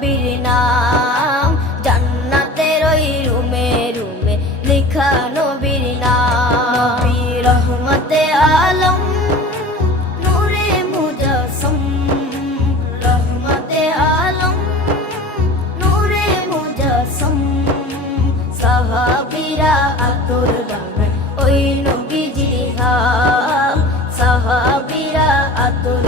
নবীর নাম। জান্নাতের ওই রুমে রুমে লেখা নবীর নাম। রহমতে আলম, নূরে মুজাসম। রহমতে আলম, নূরে মুজাসম। সাহাবিরা আতর বানায় ওই নবীজির ঘাম সাহাবিরা আতর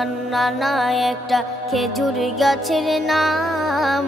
স্তনে নানা একটা খেজুর গাছের নাম।